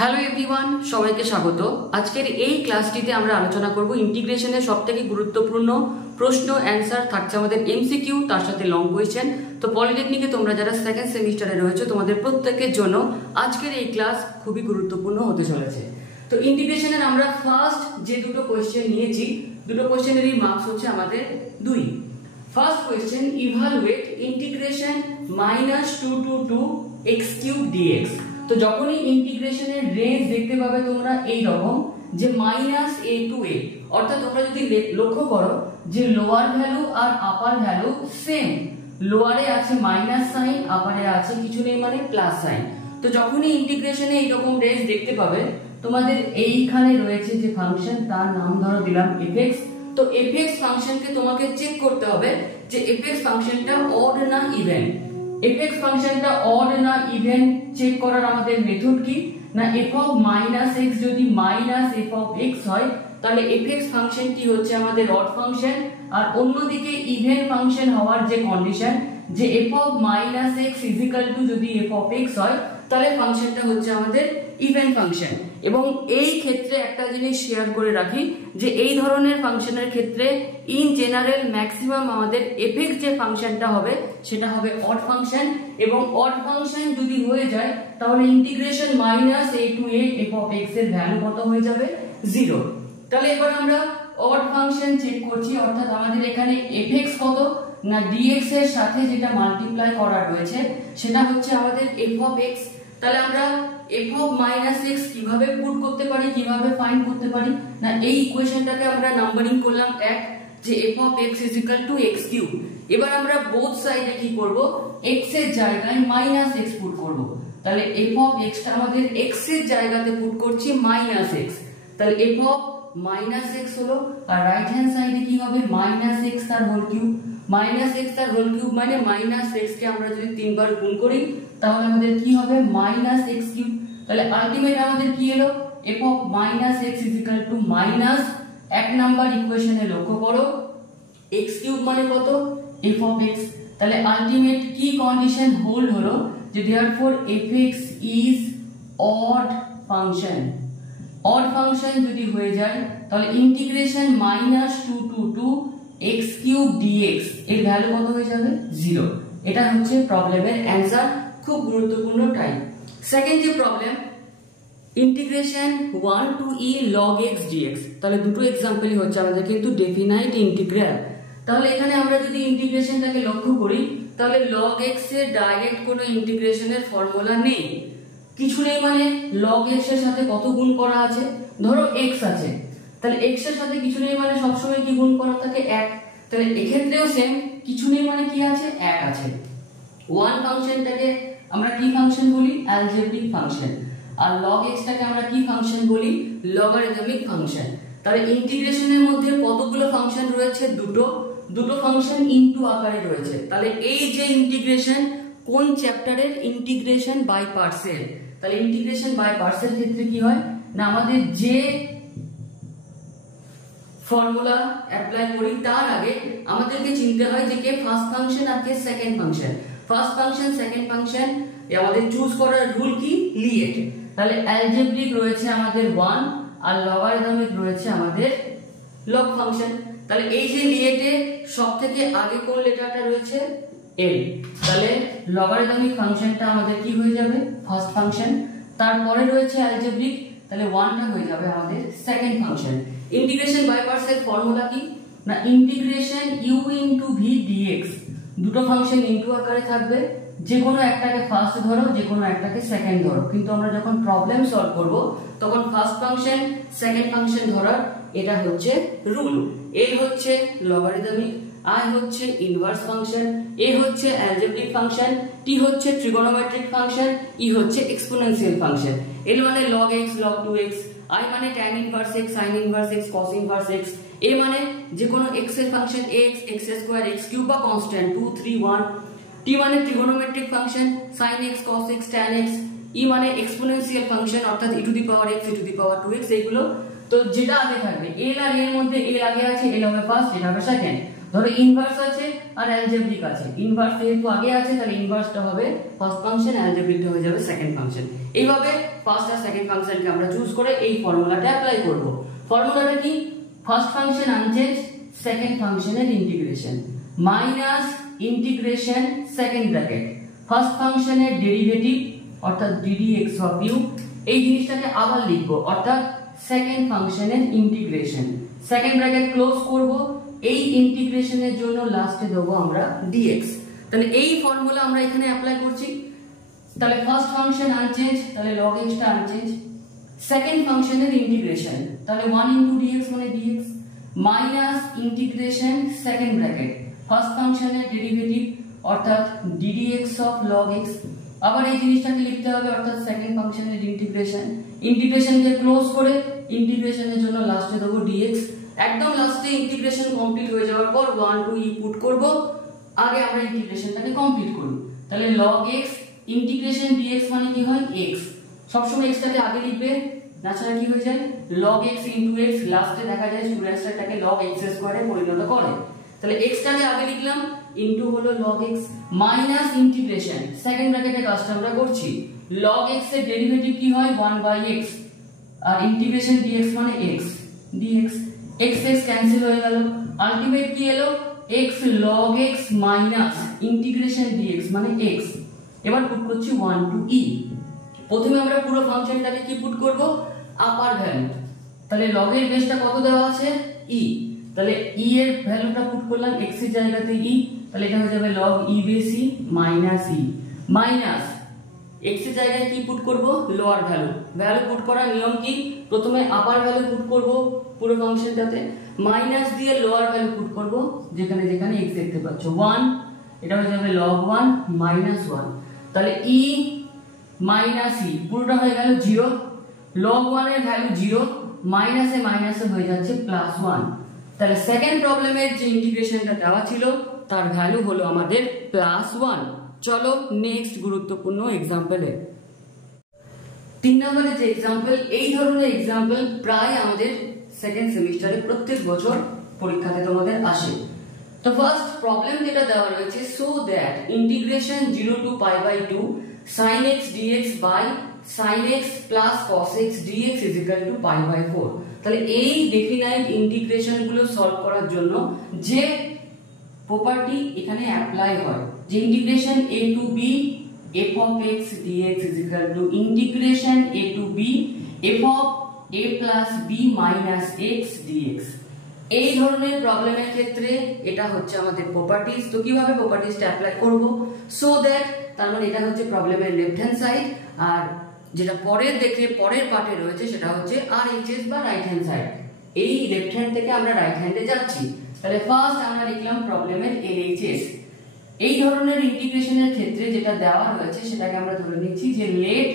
Hello everyone, সবাইকে স্বাগত। আজকের এই ক্লাসটিতে আমরা আলোচনা করব ইন্টিগ্রেশনের সবথেকে গুরুত্বপূর্ণ প্রশ্ন অ্যান্সার থাকছে আমাদের এমসিকিউ, তার সাথে লং কোয়েশ্চেন। তো পলিটেকনিকে তোমরা যারা সেকেন্ড সেমিস্টারে রয়েছে তোমাদের প্রত্যেকের জন্য আজকের এই ক্লাস খুবই গুরুত্বপূর্ণ হতে চলেছে। তো ইন্টিগ্রেশনের আমরা ফার্স্ট যে দুটো কোয়েশ্চেন নিয়েছি, দুটো কোয়েশ্চেনেরই মার্কস হচ্ছে আমাদের 2। First question, evaluate integration -2 to 2 x³ dx। তো যখনই ইন্টিগ্রেশনের রেঞ্জ দেখতে পাবে তোমরা এই রকম যে -a to a, অর্থাৎ তোমরা যদি লক্ষ্য করো যে লোয়ার ভ্যালু আর আপার ভ্যালু সেম, লোয়ারে আছে মাইনাস সাইন, আপারে আছে কিছু নেই মানে প্লাস সাইন। তো যখনই ইন্টিগ্রেশনে এইরকম রেঞ্জ দেখতে পাবে তোমাদের এইখানে রয়েছে যে ফাংশন, তার নাম ধরো দিলাম fx। তো fx ফাংশনকে তোমাকে চেক করতে হবে যে fx ফাংশনটা অড না ইভেন। fx ফাংশনটা অড না ইভেন চেক করার আমাদের মেথড কি না, f অফ -x যদি -f অফ x হয় তাহলে fx ফাংশনটি হচ্ছে আমাদের অড ফাংশন, আর অন্যদিকে ইভেন ফাংশন হওয়ার যে কন্ডিশন যে f অফ -x যদি f অফ x হয় তাহলে ফাংশনটা হচ্ছে আমাদের ইভেন ফাংশন। এবং এই ক্ষেত্রে একটা জিনিস শেয়ার করে রাখি যে এই ধরনের ফাংশনের ক্ষেত্রে ইন জেনারেল ম্যাক্সিমাম আমাদের fx যে ফাংশনটা হবে সেটা হবে অড ফাংশন, এবং অড ফাংশন যদি হয়ে যায় তাহলে integration -a to a f of x এর ভ্যালু কত হয়ে যাবে 0। তাহলে এবার আমরা অড ফাংশন চেক করছি, অর্থাৎ আমাদের এখানে fx কত না dx এর সাথে যেটা মাল্টিপ্লাই করা রয়েছে সেটা হচ্ছে আমাদের f অফ x। তাহলে আমরা f অফ -x কিভাবে পুট করতে পারি, কিভাবে ফাইন্ড করতে পারি না, এই ইকুয়েশনটাকে আমরা নাম্বারিং করলাম 1 যে f অফ x x³। এবার আমরা বোথ সাইডে কি করব, x এর জায়গায় -x পুট করব। তাহলে f অফ x টা আমাদের x এর জায়গাতে পুট করছি -x, তাহলে f অফ -x হলো, আর রাইট হ্যান্ড সাইডে কি হবে -x তার হোল কিউব। -x তার হোল কিউব মানে -x কে আমরা যদি 3 বার গুণ করি তাহলে আমাদের কি হবে -x³। তাহলে আলটিমেট আমাদের কি এলো f অফ -x এক নাম্বার ইকুয়েশনে লক্ষ্য করো x³ মানে কত f অফ x। তাহলে আলটিমেট কি কন্ডিশন হোল্ড হলো যে therefore fx is odd function. Odd function যদি হয়ে যায় তাহলে ইন্টিগ্রেশন -2 to 2 x³ dx এর ভ্যালু কত হয়ে যাবে 0। এটা হচ্ছে প্রবলেমের অ্যানসার, খুব গুরুত্বপূর্ণ টাইপ। সেকেন্ড যে problem, integration 1 to e log x dx। তাহলে দুটো এক্সাম্পলই হচ্ছে আমাদের কিন্তু ডেফিনাইট ইন্টিগ্রাল। তাহলে এখানে আমরা যদি ইন্টিগ্রেশনটাকে লক্ষ্য করি তাহলে log x এর ডাইরেক্ট কোনো ইন্টিগ্রেশনের ফর্মুলা নেই, কিছু নেই মানে log x এর সাথে কত গুণ করা আছে, ধরো x আছে, তাহলে x এর সাথে কিছু নেই মানে সবসময় কি গুণ করা থাকে 1। তাহলে এক্ষেত্রেও সেম, কিছু নেই মানে কি আছে 1 আছে। 1 ফাংশনটাকে আমরা কি ফাংশন বলি, অ্যালজেব্রিক ফাংশন, আর log x টাকে আমরা কি ফাংশন বলি, লগারিদমিক ফাংশন। তাহলে ইন্টিগ্রেশনের মধ্যে কতগুলো ফাংশন রয়েছে, দুটো ফাংশন ইনটু আকারে রয়েছে। তাহলে এই যে ইন্টিগ্রেশন কোন চ্যাপ্টারের, ইন্টিগ্রেশন বাই পার্টসের। তাহলে ইন্টিগ্রেশন বাই পার্টসের ক্ষেত্রে কি হয় না, আমাদের যে ফর্মুলা অ্যাপ্লাই করি তার আগে আমাদেরকে চিনতে হয় যে কে ফার্স্ট ফাংশন আর কে second function. First function second function আমাদের চুজ করার রুল কি, লিয়েট। তাহলে অ্যালজেব্রিক রয়েছে আমাদের 1 আর লগারিদমিক রয়েছে আমাদের লগ ফাংশন। তাহলে এই যে লিয়েটে সবথেকে আগে কোন লেটারটা রয়েছে l, তাহলে লগারিদমিক ফাংশনটা আমাদের কি হয়ে যাবে ফার্স্ট ফাংশন, তারপরে রয়েছে অ্যালজেব্রিক, তাহলে 1টা হয়ে যাবে আমাদের second function. Integration by parts এর ফর্মুলা কি না, integration u into v dx। দুটো ফাংশন ইনটু আকারে থাকবে, যে কোনো একটাকে ফার্স্ট ধরো, যে কোনো একটাকে সেকেন্ড ধরো, কিন্তু আমরা যখন প্রবলেম সলভ করব তখন ফার্স্ট ফাংশন সেকেন্ড ফাংশন ধরার এটা হচ্ছে রুল। a হচ্ছে লগারিদমিক, i হচ্ছে ইনভার্স ফাংশন, a হচ্ছে অ্যালজেব্রিক ফাংশন, t হচ্ছে ট্রিগোনোমেট্রিক ফাংশন, e হচ্ছে এক্সপোনেনশিয়াল ফাংশন। l মানে log x log 2x, i মানে tan inverse x sin inverse x cos inverse x, a মানে যে কোনো x এর ফাংশন x x² x³ বা কনস্ট্যান্ট 2 3 1, t মানে trigonometric function sin x cos x tan x, e মানে exponential function অর্থাৎ e to the power x e to the power 2x। এইগুলো তো যেটা আগে থাকবে l আর এর মধ্যে l আগে আছে, l হবে ফার্স্ট, এটা হবে সেকেন্ড। ধরো ইনভার্স আছে আর অ্যালজেব্রিক আছে, ইনভার্স যেহেতু আগে আছে তাহলে ইনভার্সটা হবে ফার্স্ট ফাংশন, অ্যালজেব্রিকটা হয়ে যাবে সেকেন্ড ফাংশন। এইভাবে ফার্স্ট আর সেকেন্ড ফাংশনকে আমরা চুজ করে এই ফর্মুলাটা অ্যাপ্লাই করব। ফর্মুলাটা কি? ফার্স্ট ফাংশন আনচেঞ্জ, সেকেন্ড ফাংশনের integration minus integration second bracket first ফাংশনের ডেরিভেটিভ অর্থাৎ ddx অফ u, এই জিনিসটাকে আবার লিখব অর্থাৎ সেকেন্ড ফাংশনের ইন্টিগ্রেশন, সেকেন্ড ব্র্যাকেট ক্লোজ করব, এই ইন্টিগ্রেশনের জন্য লাস্টে দেবো আমরা dx। তাহলে এই ফর্মুলা আমরা এখানে অ্যাপ্লাই করছি। তাহলে ফার্স্ট ফাংশন আনচেঞ্জ, তাহলে log x টা আনচেঞ্জ, সেকেন্ড ফাংশনের ইন্টিগ্রেশন তাহলে 1 * dx মানে dx minus integration second bracket first ফাংশনের ডেরিভেটিভ অর্থাৎ ddx অফ log x, আবার এই জিনিসটাকে লিখতে হবে অর্থাৎ সেকেন্ড ফাংশনের ইন্টিগ্রেশনকে ক্লোজ করে ইন্টিগ্রেশনের জন্য লাস্টে দেবো dx। একদম লাস্টে ইন্টিগ্রেশন কমপ্লিট হয়ে যাওয়ার পর 1 to e পুট করব, আগে আমরা ইন্টিগ্রেশনটাকে কমপ্লিট করব। তাহলে log x ইন্টিগ্রেশন dx মানে কি হয় x, সবসময় x টাকে আগে লিখবে, না ছাড়া কি হয়ে যায় log x into x, লাস্টে দেখা যায় স্টুডেন্টসরা এটাকে log x স্কয়ারে পরিণত করে। তাহলে x টাকে আগে লিখলাম, ইনটু হলো log x minus integration second ব্র্যাকেটে কাজটা আমরা করছি, log x এর ডেরিভেটিভ কি হয় 1/x আর ইন্টিগ্রেশন dx মানে x dx, x x cancel হয়ে গেল, আলটিমেট কি এলো x log x minus integration dx মানে x। এবার পুট করছি 1 to e। প্রথমে আমরা পুরো ফাংশনটাকে কি পুট করব আপার ভ্যালু, তাহলে log এর বেসটা কত দেওয়া আছে e, তাহলে e এর ভ্যালুটা পুট করলাম x এর জায়গাতে e, তাহলে এটা হয়ে যাবে log e base e minus e minus x এর জায়গায় কি পুট করব লোয়ার ভ্যালু পুট করার নিয়ম কি, প্রথমে আপার ভ্যালু পুট করব পুরো ফাংশনটাতে, মাইনাস দিয়ে লোয়ার ভ্যালু পুট করব যেখানে যেখানে x দেখতে পাচ্ছ 1, এটা হয়ে যাবে log 1 মাইনাস 1, তাহলে e মাইনাস e পুরোটা হয়ে গেল 0, log 1 এর ভ্যালু 0 মাইনাসে মাইনাসে হয়ে যাচ্ছে প্লাস 1। তাহলে সেকেন্ড প্রবলেমের যে ইন্টিগ্রেশনটা দেওয়া ছিল তার ভ্যালু হলো আমাদের প্লাস 1। চলো নেক্সট গুরুত্বপূর্ণ এক্সাম্পলে। 3 নম্বরে যে এক্সাম্পল, এই ধরনের এক্সাম্পল প্রায় আমাদের সেকেন্ড সেমিস্টারে প্রত্যেক বছর পরীক্ষাতে তোমাদের আসে। তো ফার্স্ট প্রবলেম যেটা দেওয়া রয়েছে, so that integration 0 to π/2 sin x dx by sin x plus cos x dx is equal to π/4। তাহলে এই ডেফিনাইট ইন্টিগ্রেশন গুলো সলভ করার জন্য যে প্রপার্টি এখানে অ্যাপ্লাই হয়, যে integration a to b f of x dx is equal to integration a to b f of a plus b minus x dx। এই ধরনের প্রবলেমের ক্ষেত্রে এটা হচ্ছে আমাদের প্রপার্টিজ। তো কিভাবে প্রপার্টিজটা অ্যাপ্লাই করব, সো দ্যাট তার মানে এটা হচ্ছে প্রবলেমের লেফট হ্যান্ড সাইড, আর যেটা পরের পার্টে রয়েছে সেটা হচ্ছে RHS বা রাইট হ্যান্ড সাইড। এই লেফট হ্যান্ড থেকে আমরা রাইট হ্যান্ডে যাচ্ছি, তাহলে ফার্স্ট আমরা লিখলাম প্রবলেমের LHS। এই ধরনের ইন্টিগ্রেশনের ক্ষেত্রে যেটা দেওয়া রয়েছে সেটাকে আমরা ধরে নিচ্ছি যে late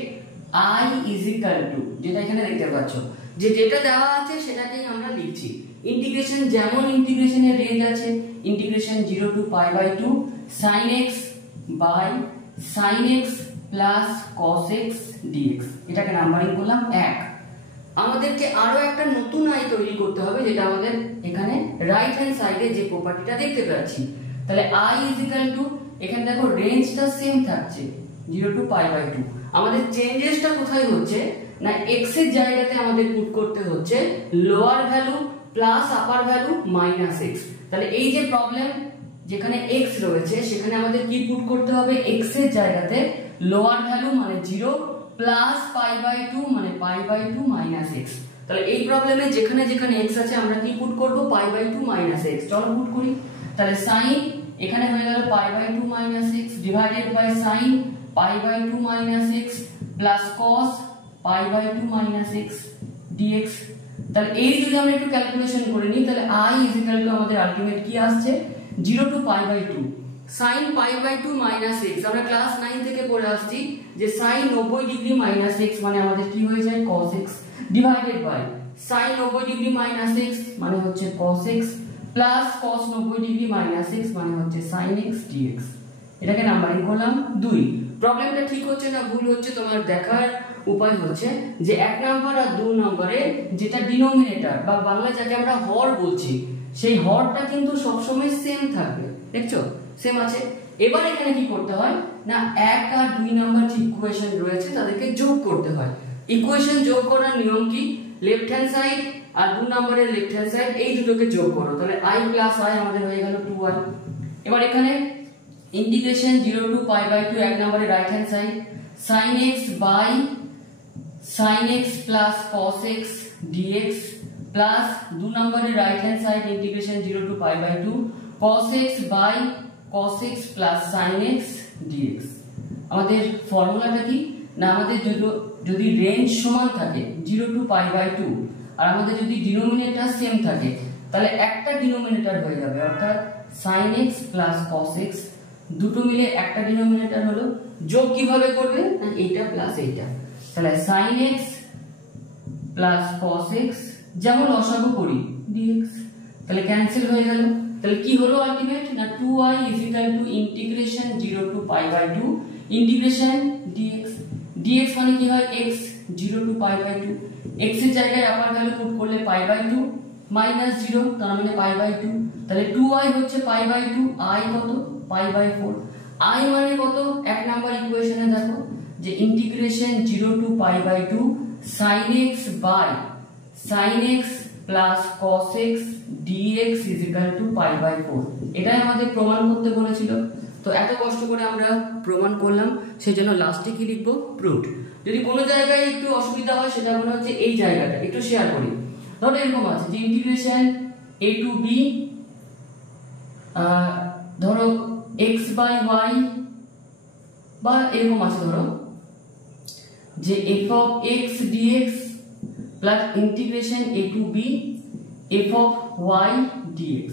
I is equal to, যেটা এখানে দেখতে পাচ্ছ যে যেটা দেওয়া আছে সেটাকেই আমরা লিখছি। ইন্টিগ্রেশন যেমন ইন্টিগ্রেশনের রেঞ্জ আছে, integration 0 to π/2 sin x by sin x plus cos x dx, এটাকে নাম্বারিং করলাম 1। আমাদেরকে আরো একটা নতুন আই তৈরি করতে হবে, যেটা আমাদের এখানে রাইট হ্যান্ড সাইডে যে প্রপার্টিটা দেখতে পাচ্ছি। তাহলে I is equal to, এখানে দেখো রেঞ্জটা সেম থাকছে 0 to π/2, আমাদের চেঞ্জেসটা কোথায় হচ্ছে না x এর জায়গাতে আমাদের পুট করতে হচ্ছে লোয়ার ভ্যালু প্লাস আপার ভ্যালু মাইনাস x। তাহলে এই যে প্রবলেম যেখানে x রয়েছে সেখানে আমাদের কি পুট করতে হবে, x এর জায়গাতে লোয়ার ভ্যালু মানে 0 প্লাস π/2 মানে π/2 মাইনাস x। তাহলে এই প্রবলেমে যেখানে যেখানে x আছে আমরা কি পুট করব π/2 মাইনাস x। চলো পুট করি, তাহলে sin এখানে হয়ে গেল π/2 minus x divided by sin π/2 minus x plus cos π/2 minus x dx। তাহলে এই যদি আমরা একটু ক্যালকুলেশন করে নিই, তাহলে I is equal to আমাদের আলটিমেট কি আসছে 0 to π/2 sin π/2 মাইনাস x। আমরা ক্লাস 9 থেকে পড়ে আসছি যে sin 90 ডিগ্রি মাইনাস x মানে আমাদের কি হয়ে যায় cos x divided by sin 90 degree minus x মানে হচ্ছে cos x plus cos 90 degree minus x মানে হচ্ছে sin x dx। এটাকে নাম্বারিং করলাম 2। প্রবলেমটা ঠিক হচ্ছে না ভুল হচ্ছে তোমার দেখার উপায় হচ্ছে যে 1 নাম্বার আর 2 নম্বরে যেটা ডিনোমিনেটর বা বাংলা যাকে আমরা হর বলছি, সেই হরটা কিন্তু সবসময় সেম থাকবে, দেখছো সেম আছে। এবার এখানে কি করতে হয় না 1 আর 2 নাম্বার যে ইকুয়েশন রয়েছে তাদেরকে যোগ করতে হয়। ইকুয়েশন যোগ করার নিয়ম কি, লেফট হ্যান্ড সাইড আর 2 নম্বরের লেফট হ্যান্ড সাইড এই দুটোকে যোগ করো, তাহলে i প্লাস i আমাদের হয়ে গেল 2i। এবার এখানে ইন্টিগ্রেশন 0 টু পাই বাই 2 এক নম্বরের right hand side sin x by sin x plus cos x dx plus 2 নম্বরের right hand side integration 0 to pi by 2 cos x by cos x plus sin x dx। আমাদের ফর্মুলাটা কি না, আমাদের যদি range সমান থাকে 0 টু পাই বাই 2 আর আমাদের যদি ডিনোমিনেটর সেম থাকে তাহলে একটা ডিনোমিনেটর হয়ে যাবে, অর্থাৎ sin x plus cos x দুটো মিলে একটা ডিনোমিনেটর হলো। যোগ কিভাবে করবে না এইটা প্লাস এইটা, তাহলে sin x plus cos x যেমন লসাগু করি dx, তাহলে ক্যান্সেল হয়ে গেল। তাহলে কি হলো আলটিমেট না 2i is equal to integration 0 to pi by 2 integration dx। dx মানে কি হয় x 0 to pi by 2, x এর জায়গায় আপার ভ্যালু পুট করলে পাই বাই 2 মাইনাস 0 তার মানে পাই বাই 2, তাহলে 2i হচ্ছে পাই বাই 2, i কত পাই বাই 4। i মানে কত এক নাম্বার ইকুয়েশনে দেখো যে integration 0 to pi by 2 sin x by sin x plus cos x dx is equal to pi by 4। এটাই আমাদের প্রমাণ করতে বলেছিল, তো এত কষ্ট করে আমরা প্রমাণ করলাম, সেজন্য লাস্টে কি লিখবো প্রুভড। যদি কোনো জায়গায় একটু অসুবিধা হয় সেটা মনে হচ্ছে এই জায়গাটা একটু শেয়ার করি। ধরো এরকম আছে যে ইন্টিগ্রেশন a টু b ধরো x বাই y বা এরকম আছে ধরো যে f of x dx plus integration a to b f of y dx।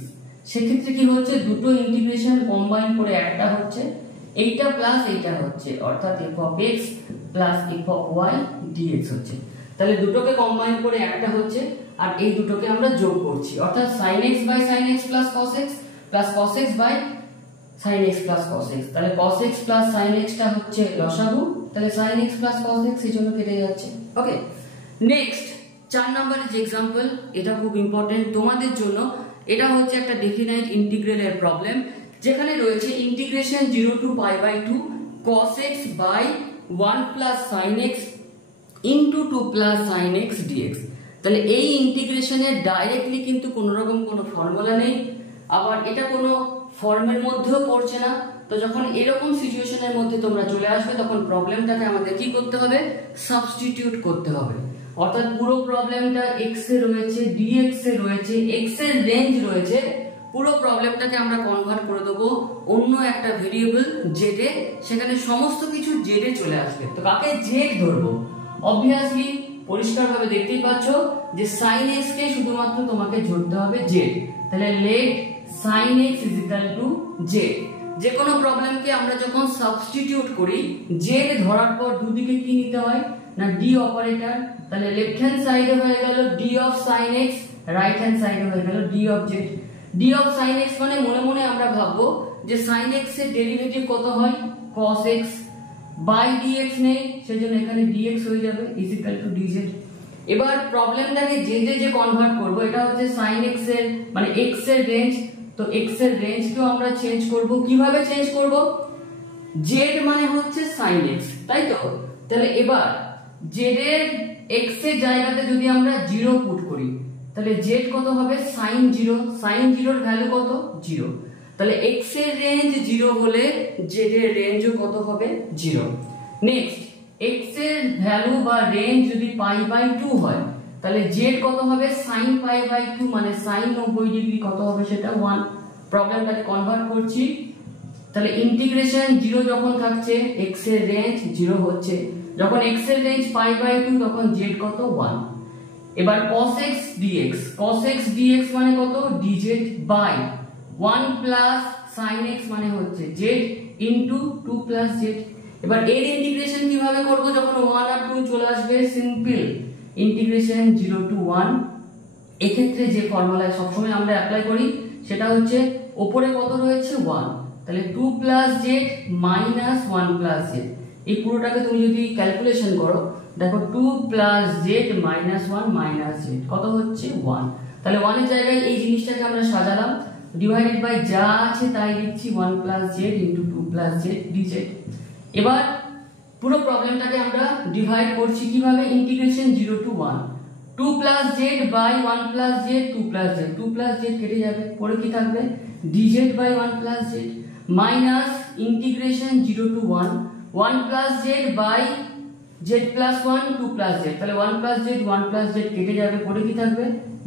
সেক্ষেত্রে কি হচ্ছে দুটো ইন্টিগ্রেশন কম্বাইন করে একটা হচ্ছে, এইটা প্লাস এইটা হচ্ছে, অর্থাৎ f of x plus f of y dx হচ্ছে। তাহলে দুটোকে কম্বাইন করে একটা হচ্ছে আর এই দুটোকে আমরা যোগ করছি, অর্থাৎ sin x by sin x plus cos x plus cos x by sin x plus cos x। তাহলে cos x plus sin x টা হচ্ছে লসাগু, তাহলে sin x plus cos x এই জন্য কেটে যাচ্ছে। ওকে, নেক্সট 4 নম্বরের যে एग्जांपल, এটা খুব ইম্পর্টেন্ট তোমাদের জন্য। এটা হচ্ছে একটা ডেফিনাইট ইন্টিগ্রালের প্রবলেম, যেখানে রয়েছে integration 0 to pi by 2 cos x by 1 plus sin x into 2 plus sin x dx। তাহলে এই ইন্টিগ্রেশনের ডাইরেক্টলি কিন্তু কোনো রকম কোনো ফর্মুলা নেই, আবার এটা কোনো ফর্মের মধ্যেও পড়ছে না। তো যখন এরকম সিচুয়েশনের মধ্যে তোমরা চলে আসবে তখন প্রবলেমটাকে আমাদের কি করতে হবে, সাবস্টিটিউট করতে হবে। অর্থাৎ পুরো প্রবলেমটা x এ রয়েছে, dx এ রয়েছে, x এর রেঞ্জ রয়েছে, পুরো প্রবলেমটাকে আমরা কনভার্ট করে দেব অন্য একটা ভেরিয়েবল z এ, সেখানে সমস্ত কিছু z এ চলে আসবে। তো কাকে z ধরবো, অবভিয়াসলি পরিষ্কারভাবে দেখতেই পাচ্ছ যে sin x কে শুধুমাত্র তোমাকে ধরতে হবে z। তাহলে let sin x is equal to z। যে কোনো প্রবলেমকে আমরা যখন সাবস্টিটিউট করি z ধরার পর দুদিকে কি নিতে হয় না d অপারেটর। তাহলে লেফট হ্যান্ড সাইডে হয়ে গেল d of sin x, right hand সাইডে হয়ে গেল d of z। d of sin x মানে মনে মনে আমরা ভাববো যে sin x এর ডেরিভেটিভ কত হয় cos x বাই dx নেই, সেজন্য এখানে dx হয়ে যাবে ইজ ইকুয়াল টু dz। এবার প্রবলেমটাকে যে কনভার্ট করব, এটা হচ্ছে sin x এর মানে x এর রেঞ্জ, তো x এর রেঞ্জকেও আমরা চেঞ্জ করব। কিভাবে চেঞ্জ করব, z মানে হচ্ছে sin x, তাই তো। তাহলে এবার z এর x এর জায়গাতে যদি আমরা 0 পুট করি তাহলে z কত হবে sin 0, sin 0 এর ভ্যালু কত 0। তাহলে x এর রেঞ্জ 0 হলে z এর রেঞ্জও কত হবে 0। নেক্সট x এর ভ্যালু বা রেঞ্জ যদি পাই বাই 2 হয় তাহলে z কত হবে sin পাই বাই 2 মানে sin 90 ডিগ্রি কত হবে সেটা 1। প্রবলেমটাকে কনভার্ট করছি, তাহলে ইন্টিগ্রেশন 0 যখন থাকছে x এর রেঞ্জ 0 হচ্ছে, যখন x এর রেঞ্জ পাই বাই 2 তখন z কত 1। এবার cos x dx, cos x dx মানে কত dz by 1 plus sin x মানে হচ্ছে z ইনটু 2 প্লাস z। এবার এর ইন্টিগ্রেশন কিভাবে করব, যখন 1 আর 2 চলে আসবে সিম্পল ইন্টিগ্রেশন 0 টু 1। এক্ষেত্রে যে ফর্মুলা সবসময় আমরা অ্যাপ্লাই করি সেটা হচ্ছে উপরে কত রয়েছে 1, তাহলে 2 plus z minus 1 plus z। এই পুরোটাকে তুমি যদি ক্যালকুলেশন করো দেখো 2 plus z minus 1 minus z কত হচ্ছে 1। তাহলে 1 এর জায়গায় এই জিনিসটাকে আমরা সাজালাম, ডিভাইডেড বাই যা আছে তাই লিখছি 1 plus z into 2 plus z dz. এবার পুরো প্রবলেমটাকে আমরা ডিভাইড করছি কিভাবে, integration 0 to 1, 2 plus z by 1 plus z 2 plus z, 2 plus z কেটে যাবে, পরে কি থাকবে dz by 1 plus z minus integration 0 to 1, 1 plus z by z plus 1 2 plus z, তাহলে 1 প্লাস জেড কেটে যাবে, পরে কি থাকবে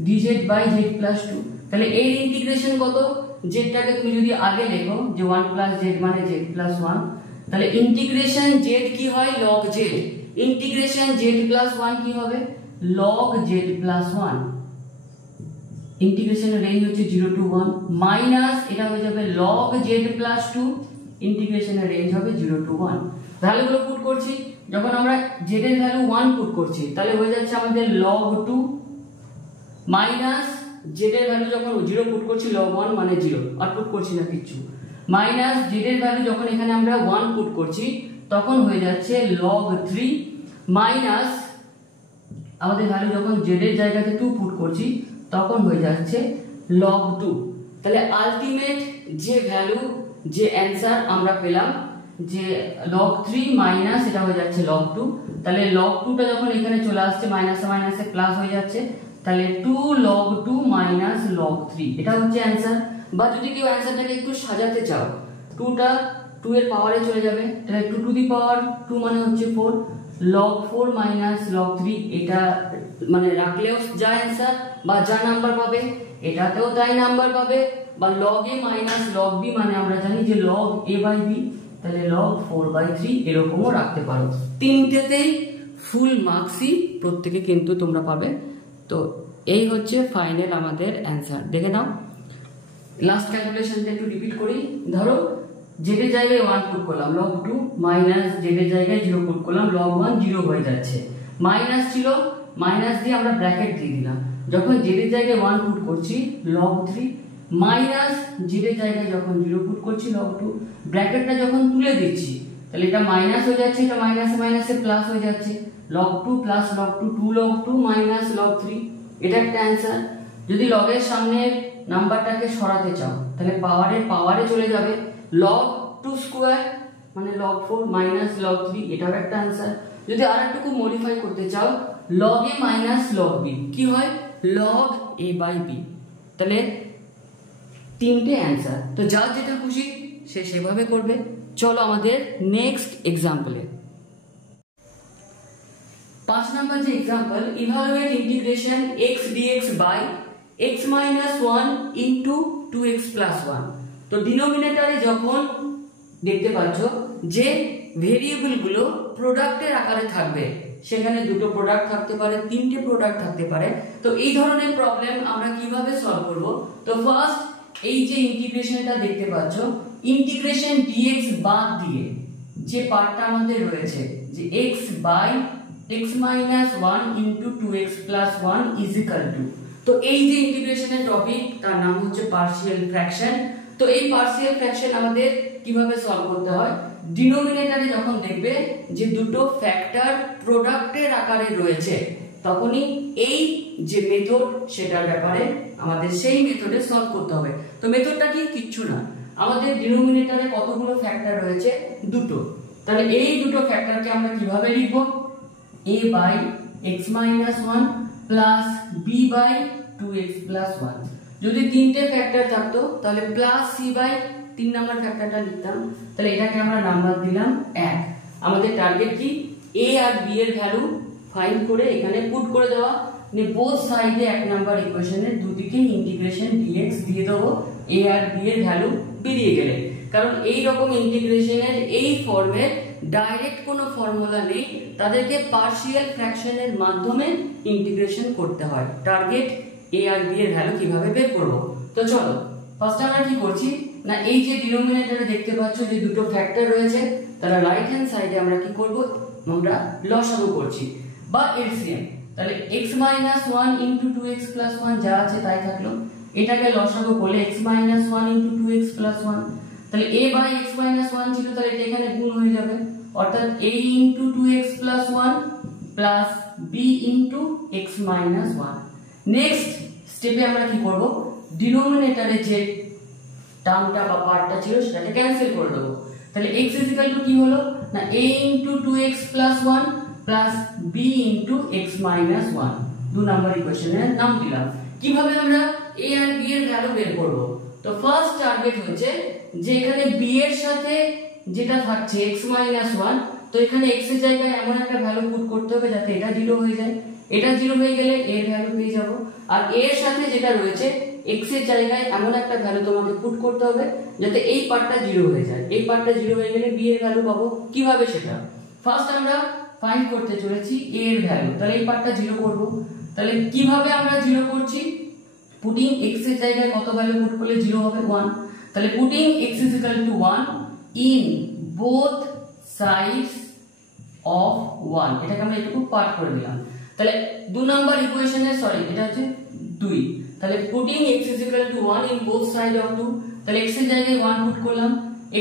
ডিজেড বাই জেড প্লাস 2। তাহলে এই ইন্টিগ্রেশন কত, জেডটাকে তুমি যদি আগে লেখো যে 1 প্লাস জেড মানে জেড প্লাস 1, তাহলে ইন্টিগ্রেশন জেড কি হয় log Z, integration Z plus 1 কি হবে লগ জেড প্লাস 1, ইন্টিগ্রেশনের রেঞ্জ হচ্ছে 0 টু 1 মাইনাস এটা হয়ে যাবে লগ জেড প্লাস 2, ইন্টিগ্রেশনের রেঞ্জ হবে 0 টু 1। ভ্যালুগুলো পুট করছি, যখন আমরা জেড এর ভ্যালু 1 পুট করছি তাহলে হয়ে যাচ্ছে আমাদের log 2 মাইনাস জেড এর ভ্যালু যখন 0 পুট করছি log 1 মানে 0 আর পুট করছি না কিছু, মাইনাস জেড এর ভ্যালু যখন এখানে আমরা 1 পুট করছি তখন হয়ে যাচ্ছে log 3 মাইনাস আমাদের ভ্যালু যখন জেড এর জায়গাতে 2 পুট করছি তখন হয়ে যাচ্ছে log 2। তাহলে আলটিমেট যে ভ্যালু যে অ্যানসার আমরা পেলাম যে log 3 মাইনাস এটা হয়ে যাচ্ছে log 2, তাহলে log 2 টা যখন এখানে চলে আসছে মাইনাসে মাইনাসে প্লাস হয়ে যাচ্ছে, তাহলে 2 log 2 মাইনাস log 3 এটা হচ্ছে অ্যানসার। বা যদি কেউ অ্যানসারটাকে একটু সাজাতে চাও, 2 টা 2 এর পাওয়ারে চলে যাবে, তাহলে 2 টু দি পাওয়ার 2 মানে হচ্ছে 4, log 4 মাইনাস log 3 এটা মানে রাখলেও যা অ্যানসার বা যা নাম্বার পাবে এটাতেও তাই নাম্বার পাবে, বা log a minus log b মানে আমরা জানি যে log a বাই b, তাহলে log 4/3 এরকমও রাখতে পারো। তিনটেতেই ফুল মার্কসই প্রত্যেকে কিন্তু তোমরা পাবে। তো এই হচ্ছে ফাইনাল আমাদের অ্যানসার, দেখে নাও। লাস্ট ক্যালকুলেশনটা একটু রিপিট করি। ধরো জেড এর জায়গায় 1 পুট করলাম log 2 মাইনাস জেড এর জায়গায় 0 পুট করলাম log 1 0 হয়ে যাচ্ছে, মাইনাস ছিল মাইনাস দিয়ে আমরা ব্র্যাকেট দিয়ে দিলাম, যখন জেড এর জায়গায় 1 পুট করছি log 3 মাইনাস জেড এর জায়গায় যখন 0 পুট করছি log 2, ব্র্যাকেটটা যখন তুলে দিচ্ছি তাহলে এটা মাইনাস হয়ে যাচ্ছে, এটা মাইনাসে মাইনাসে প্লাস হয়ে যাচ্ছে, log 2 plus log 2 2 log 2 minus log 3 এটা একটা অ্যানসার। যদি log এর সামনে নাম্বারটাকে সরাতে চাও তাহলে পাওয়ারে চলে যাবে, log 2 স্কয়ার মানে log 4 মাইনাস log 3 এটাও একটা অ্যানসার। যদি আরেকটুকু মডিফাই করতে চাও log a minus log b কি হয় log a বাই b, তাহলে তিনটে অ্যানসার। তো যার যেটা খুশি সে সেভাবে করবে। চলো আমাদের নেক্সট এক্সাম্পলে। 5 নাম্বার যে example, evaluate integration x dx by x minus 1 into 2x plus 1। তো ডিনোমিনেটরে যখন দেখতে পাচ্ছ যে ভেরিয়েবল গুলো প্রোডাক্টের আকারে থাকবে, সেখানে দুটো প্রোডাক্ট থাকতে পারে, তিনটে প্রোডাক্ট থাকতে পারে, তো এই ধরনের প্রবলেম আমরা কিভাবে সলভ করব। তো ফার্স্ট এই যে ইন্টিগ্রেশনটা দেখতে পাচ্ছ, ইন্টিগ্রেশন dx বাদ দিয়ে যে পার্টটা আমাদের রয়েছে যে x by x minus 1 into 2x plus 1 is equal to, তো এই যে ইন্টিগ্রেশনের টপিক তার নাম হচ্ছে পার্শিয়াল ফ্র্যাকশন। তো এই পার্শিয়াল ফ্র্যাকশন আমাদের কিভাবে সলভ করতে হয়, ডিনোমিনেটরে যখন দেখবে যে দুটো ফ্যাক্টর প্রোডাক্টের আকারে রয়েছে তখনই এই যে মেথড সেটার ব্যাপারে আমাদের সেই মেথডে সলভ করতে হবে। তো মেথডটা কি, কিচ্ছু না, আমাদের ডিনোমিনেটরে কতগুলো ফ্যাক্টর রয়েছে দুটো, তাহলে এই দুটো ফ্যাক্টরকে আমরা কিভাবে লিখব, a by x minus 1 plus b by 2x plus 1। যদি তিনটে ফ্যাক্টর থাকতো তাহলে প্লাস c বাই 3 নাম্বার ফ্যাক্টরটা লিখতাম, তাহলে এটাকে আমরা নাম্বার দিলাম 1। আমাদের টার্গেট কি, a আর b এর ভ্যালু ফাইন্ড করে এখানে পুট করে দেওয়া, মানে বোথ সাইডে 1 নাম্বার ইকুয়েশনের দুদিকে ইন্টিগ্রেশন dx দিয়ে দেবো a আর b এর ভ্যালু বেরিয়ে গেলে। কারণ এই রকম ইন্টিগ্রেশনের এই ফর্মে ডাইরেক্ট কোনো ফর্মুলা নেই, তাদেরকে পার্শিয়াল ফ্র্যাকশনের মাধ্যমে ইন্টিগ্রেশন করতে হয়। টার্গেট a আর b এর ভ্যালু কিভাবে বের করব। তো চলো ফার্স্ট আমরা কি করছি না, এই যে ডিনোমিনেটরে দেখতে পাচ্ছ যে দুটো ফ্যাক্টর রয়েছে, তারা রাইট হ্যান্ড সাইডে আমরা কি করব, আমরা লসাগু করছি বা এলসিএম। তাহলে x minus 1 into 2x plus 1 যা আছে তাই থাকলো, এটাকে লসাগু করলে x minus 1 into 2x plus 1, তাহলে a বাই x minus 1 ছিল, তাহলে এটা এখানে গুণ হয়ে যাবে, অর্থাৎ a into 2x plus 1 plus b into x minus 1। Next স্টেপে আমরা কি করব, ডিনোমিনেটরে যে টার্মটা বা পার্টটা ছিল সেটাকে ক্যান্সেল করে দেবো। তাহলে x ইকুয়াল টু কি হলো না a into 2x plus 1 plus b into x minus 1, 2 number ইকুয়েশনের নাম দিলাম। কিভাবে আমরা a আর b এর ভ্যালু বের করব? তো ফার্স্ট টার্গেট হচ্ছে যে এখানে b এর সাথে যেটা থাকছে x মাইনাস 1, তো এখানে x এর জায়গায় এমন একটা ভ্যালু পুট করতে হবে যাতে এটা 0 হয়ে যায়। এটা 0 হয়ে গেলে a এর ভ্যালু পেয়ে যাব। আর a এর সাথে যেটা রয়েছে x এর জায়গায় এমন একটা ভ্যালু তোমাকে পুট করতে হবে যাতে এই পার্টটা 0 হয়ে যায়। এই পার্টটা 0 হয়ে গেলে b এর ভ্যালু পাবো। কিভাবে সেটা? ফার্স্ট আমরা ফাইন্ড করতে চলেছি a এর ভ্যালু। তাহলে এই পার্টটা 0 করব। তাহলে কিভাবে আমরা 0 করছি? পুটিং x এর জায়গায় কত ভ্যালু পুট করলে 0 হবে? 1। তাহলে putting x is equal to 1 in both sides of 1, এটাকে আমরা একটু পার্ট করে দিলাম। তাহলে 2 নাম্বার ইকুয়েশনে এটা হচ্ছে 2। তাহলে putting x is equal to 1 in both sides of 2, তাহলে x এর জায়গায় 1 পুট করলাম।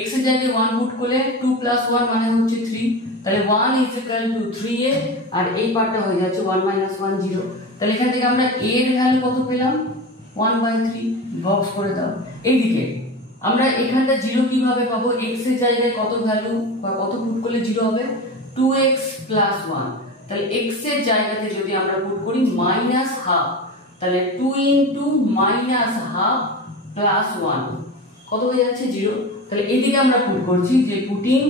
x এর জায়গায় 1 পুট করলে 2 plus 1 মানে হচ্ছে 3, তাহলে 1 is equal to 3a, আর এই পার্টটা হয়ে যাচ্ছে 1 minus 1 0। তাহলে এখান থেকে আমরা a এর ভ্যালু কত পেলাম? 1/3। বক্স করে দাও। এইদিকে আমরা এখানটা 0 কিভাবে পাবো? x এর জায়গায় কত ভ্যালু বা কত পুট করলে 0 হবে? 2x plus 1। তাহলে x এর জায়গাতে যদি আমরা পুট করি -12, তাহলে 2 into -12 plus 1 কত হয়ে যাচ্ছে? 0। তাহলে এদিকে আমরা পুট করছি যে putting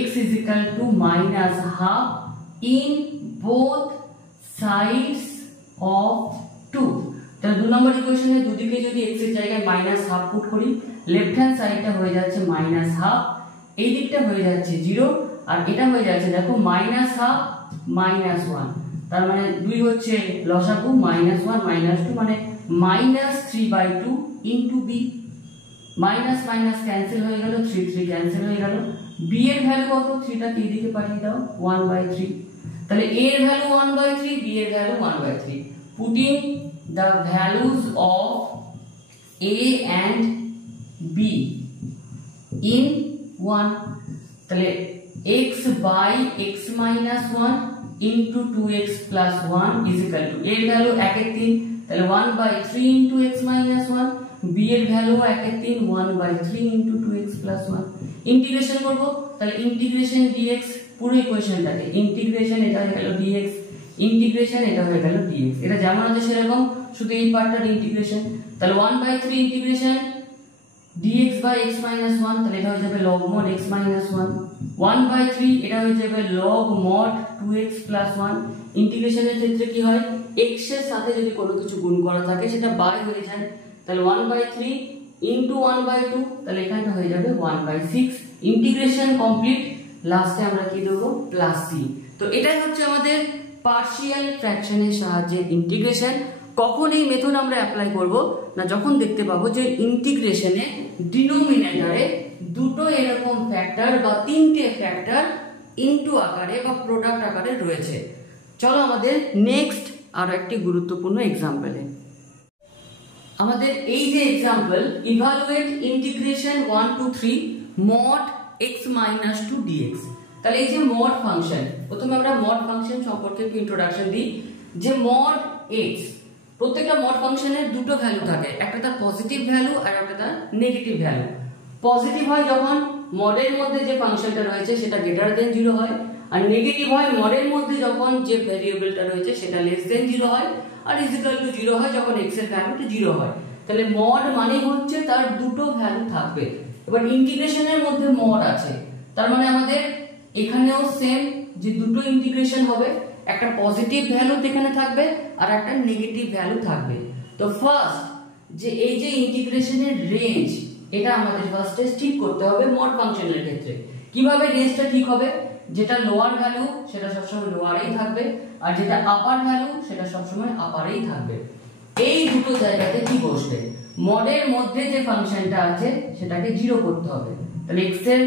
x is equal to -12 in both sides of 2। তাহলে 2 নম্বর ইকুয়েশনে দুদিকে যদি x এর জায়গায় -12 পুট করি, লেফট হ্যান্ড সাইডটা হয়ে যাচ্ছে -12, এই দিকটা হয়ে যাচ্ছে 0, আর এটা হয়ে যাচ্ছে দেখো -12 -1, তার মানে 2 হচ্ছে লসাগু, -1 -2 মানে -3/2 into b। Minus minus cancel হয়ে গেল, 3 ক্যান্সেল হয়ে গেল। b এর ভ্যালু কত? 3টা কি দিকে পাঠিয়ে দাও, 1/3। তাহলে a এর ভ্যালু 1/3, b এর value 1/3। Putting the values of a and b in 1, তাহলে x by x minus 1 into 2x plus 1 is equal to a এর ভ্যালু 1/3, তাহলে 1/3 into x minus 1, b এর value 1/3, 1/3 into 2x plus 1। Integration করব, তাহলে integration dx, পুরো ইকুয়েশনটাকে integration, এটা হয়ে গেল dx, ইন্টিগ্রেশন এটা হয়ে গেল dx। এটা যেমন আছে সেরকম, শুধু এই পার্টটার ইন্টিগ্রেশন। তাহলে 1/3 integration dx by x minus 1, তাহলে এটা হয়ে যাবে log mod x minus 1। 1/3 এটা হয়ে যাবে log mod 2x plus 1। ইন্টিগ্রেশনের ক্ষেত্রে কি হয়, x এর সাথে যদি কোনো কিছু গুণ করা থাকে সেটা বাই হয়ে যায়, তাহলে 1/3 into 1/2, তাহলে এখানটা হয়ে যাবে 1/6। ইন্টিগ্রেশন কমপ্লিট, লাস্টে আমরা কি দেব? Plus c। তো এটাই হচ্ছে আমাদের পার্শিয়াল ফ্র্যাকশনের সাহায্যে ইন্টিগ্রেশন। কখন এই মেথড আমরা অ্যাপ্লাই করব না, যখন দেখতে পাবো যে ইন্টিগ্রেশনে ডিনোমিনেটরে দুটো এরকম ফ্যাক্টর বা তিনটে ফ্যাক্টর ইনটু আকারে বা প্রোডাক্ট আকারে রয়েছে। চলো আমাদের নেক্সট আরো একটি গুরুত্বপূর্ণ এক্সাম্পলে। আমাদের এই যে example, evaluate integration 1 to 3 mod x minus 2 dx। তাহলে এই যে মড ফাংশন, প্রথমে আমরা মড ফাংশন সম্পর্কে একটু ইন্ট্রোডাকশন দিই। যে মড x, প্রত্যেকটা মড ফাংশনের দুটো ভ্যালু থাকে, একটা তার পজিটিভ ভ্যালু আর একটা তার নেগেটিভ ভ্যালু। পজিটিভ হয় যখন মডের মধ্যে যে ফাংশনটা রয়েছে সেটা গ্রেটার দেন 0 হয়, আর নেগেটিভ হয় মডের মধ্যে যখন যে ভ্যারিয়েবলটা রয়েছে সেটা লেস দেন 0 হয়, আর ইজ ইকুয়াল টু 0 হয় যখন x এর ভ্যালুটা 0 হয়। তাহলে মড মানে হচ্ছে তার দুটো ভ্যালু থাকবে। এবার ইন্টিগ্রেশনের মধ্যে মড আছে, তার মানে আমাদের এখানেও সেম যে দুটো ইন্টিগ্রেশন হবে, একটা পজিটিভ ভ্যালু এখানে থাকবে আর একটা নেগেটিভ ভ্যালু থাকবে। তো ফার্স্ট যে এই যে ইন্টিগ্রেশনের রেঞ্জ, এটা আমাদের ফার্স্টে ঠিক করতে হবে মড ফাংশনের ক্ষেত্রে। কিভাবে রেঞ্জটা ঠিক হবে? যেটা লোয়ার ভ্যালু সেটা সবসময় লোয়ারেই থাকবে, আর যেটা আপার ভ্যালু সেটা সবসময় আপারেই থাকবে। এই দুটো জায়গাতে কি বসবে? মডের মধ্যে যে ফাংশনটা আছে সেটাকে 0 করতে হবে। তাহলে x এর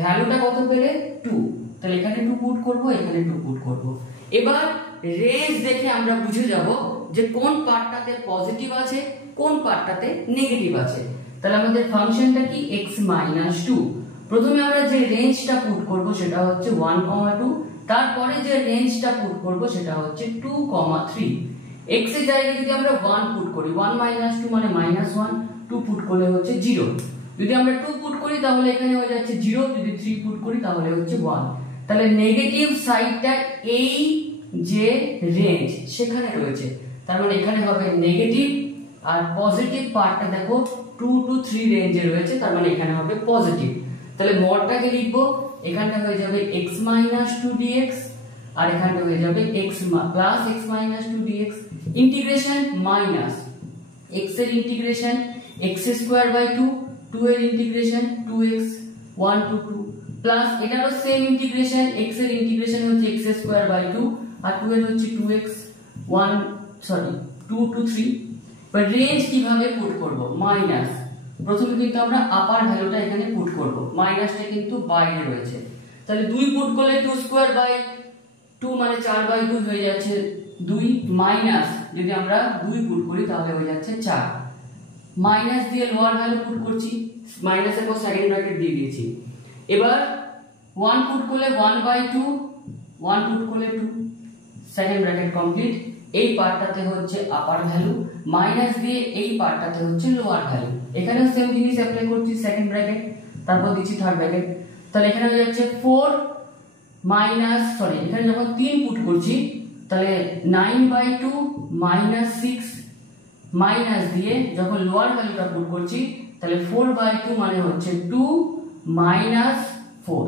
ভ্যালুটা কত পেলে? 2, তাহলে এখানে 2 পুট করব, এখানে 2 পুট করব। এবার রেঞ্জ দেখে আমরা বুঝে যাব যে কোন পার্টটাতে পজিটিভ আছে, কোন পার্টটাতে নেগেটিভ আছে। তাহলে আমাদের ফাংশনটা কি? x minus 2। প্রথমে আমরা যে রেঞ্জটা পুট করব সেটা হচ্ছে 1, 2, তারপরে যে রেঞ্জটা পুট করব সেটা হচ্ছে 2, 3। x এর জায়গায় যদি আমরা 1 পুট করি 1 - 2 মানে -1, 2 পুট করলে হচ্ছে 0। যদি আমরা 2 পুট করি তাহলে এখানে হয়ে যাচ্ছে 0, যদি 3 পুট করি তাহলে হচ্ছে 1। তাহলে নেগেটিভ সাইডটা এই যে রেঞ্জ সেখানে রয়েছে, তার মানে এখানে হবে নেগেটিভ, আর পজিটিভ পার্টটা দেখো 2 to 3 রেঞ্জে রয়েছে, তার মানে এখানে হবে পজিটিভ। তাহলে মডটাকে লিখবো, এখানটা হয়ে যাবে x - 2 dx, আর এখানটা হয়ে যাবে x + x - 2 dx। Integration minus x এর ইন্টিগ্রেশন x² 2 এর ইন্টিগ্রেশন 2x 1 to 2 প্লাস এটারও সেম ইন্টিগ্রেশন, x এর ইন্টিগ্রেশন হচ্ছে x² 2 আর 2 এর হচ্ছে 2x 2 to 3। এবার রেঞ্জ কিভাবে পুট করব? মাইনাস, প্রথমে কিন্তু আমরা আপার ভ্যালুটা এখানে পুট করব, মাইনাসটা কিন্তু বাইরে রয়েছে, তাহলে 2 পুট করলে 2² 2 মানে 4/2 হয়ে যাচ্ছে 2, মাইনাস যদি আমরা 2 পুট করি তাহলে হয়ে যাচ্ছে 4, মাইনাস দিয়ে লোয়ার ভ্যালু পুট করছি, মাইনাসের পর সেকেন্ড ব্র্যাকেট দিয়ে দিয়েছি। এবার 1 পুট করলে 1/2, 1 পুট করলে 2, সেকেন্ড ব্র্যাকেট কমপ্লিট। এই পার্টটাতে হচ্ছে আপার ভ্যালু, মাইনাস দিয়ে এই পার্টটাতে হচ্ছে লোয়ার ভ্যালু। এখানেও সেম জিনিস অ্যাপ্লাই করছি, সেকেন্ড ব্র্যাকেট, তারপর দিচ্ছি থার্ড ব্র্যাকেট। তাহলে এখানে হয়ে যাচ্ছে 4 মাইনাস এখানে যখন 3 পুট করছি তাহলে 9/2 -6, মাইনাস দিয়ে যখন লোয়ার ভ্যালুটা পুট করছি তাহলে 4/2 মানে হচ্ছে 2 -4।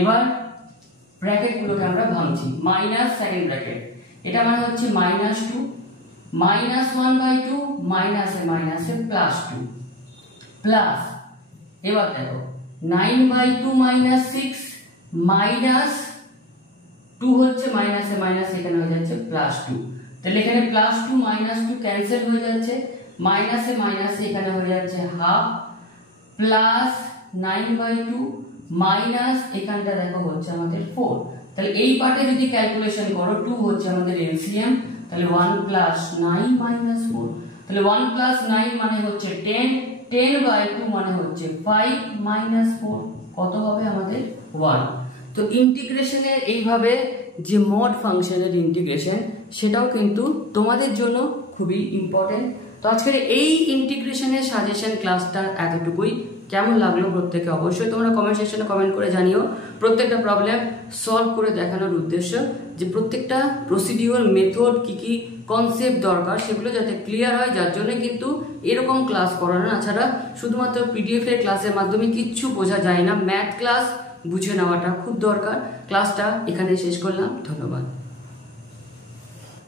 এবার ব্র্যাকেট গুলোকে আমরা ভাঙছি, মাইনাস সেকেন্ড ব্র্যাকেট, এটা মানে হচ্ছে -2 -1/2 মাইনাসে মাইনাসে +2 প্লাস, এবার দেখো 9/2 - 6 মাইনাস 2 হচ্ছে মাইনাসে মাইনাস, এখানে হয়ে যাচ্ছে +2। তাহলে এখানে +2 -2 ক্যান্সেল হয়ে যাচ্ছে, মাইনাসে মাইনাসে এখানে হয়ে যাচ্ছে হাফ, প্লাস 9/2 মাইনাস এখানটা দেখো হচ্ছে আমাদের 4। তাহলে এই পার্টে যদি ক্যালকুলেশন করো 2 হচ্ছে আমাদের এলসিএম, তাহলে 1 + 9 - 4, তাহলে 1 + 9 মানে হচ্ছে 10, 10/2 মানে হচ্ছে 5 - 4, কত হবে আমাদের 1। তো ইন্টিগ্রেশনের এইভাবে যে মড ফাংশনের ইন্টিগ্রেশন সেটাও কিন্তু তোমাদের জন্য খুবই ইম্পর্টেন্ট। তো আজকের এই ইন্টিগ্রেশনের সাজেশন ক্লাসটা এতটুকুই। কেমন লাগলো প্রত্যেকে অবশ্যই তোমরা কমেন্ট সেকশনে কমেন্ট করে জানিও। প্রত্যেকটা প্রবলেম সলভ করে দেখানোর উদ্দেশ্য যে প্রত্যেকটা প্রসিডিওর মেথড কি কি কনসেপ্ট দরকার সেগুলো যাতে ক্লিয়ার হয়, যার জন্য কিন্তু এরকম ক্লাস করানো। ছাড়া শুধুমাত্র পিডিএফ এর ক্লাসের মাধ্যমে কিচ্ছু বোঝা যায় না, ম্যাথ ক্লাস বুঝে নেওয়াটা খুব দরকার। ক্লাসটা এখানে শেষ করলাম, ধন্যবাদ।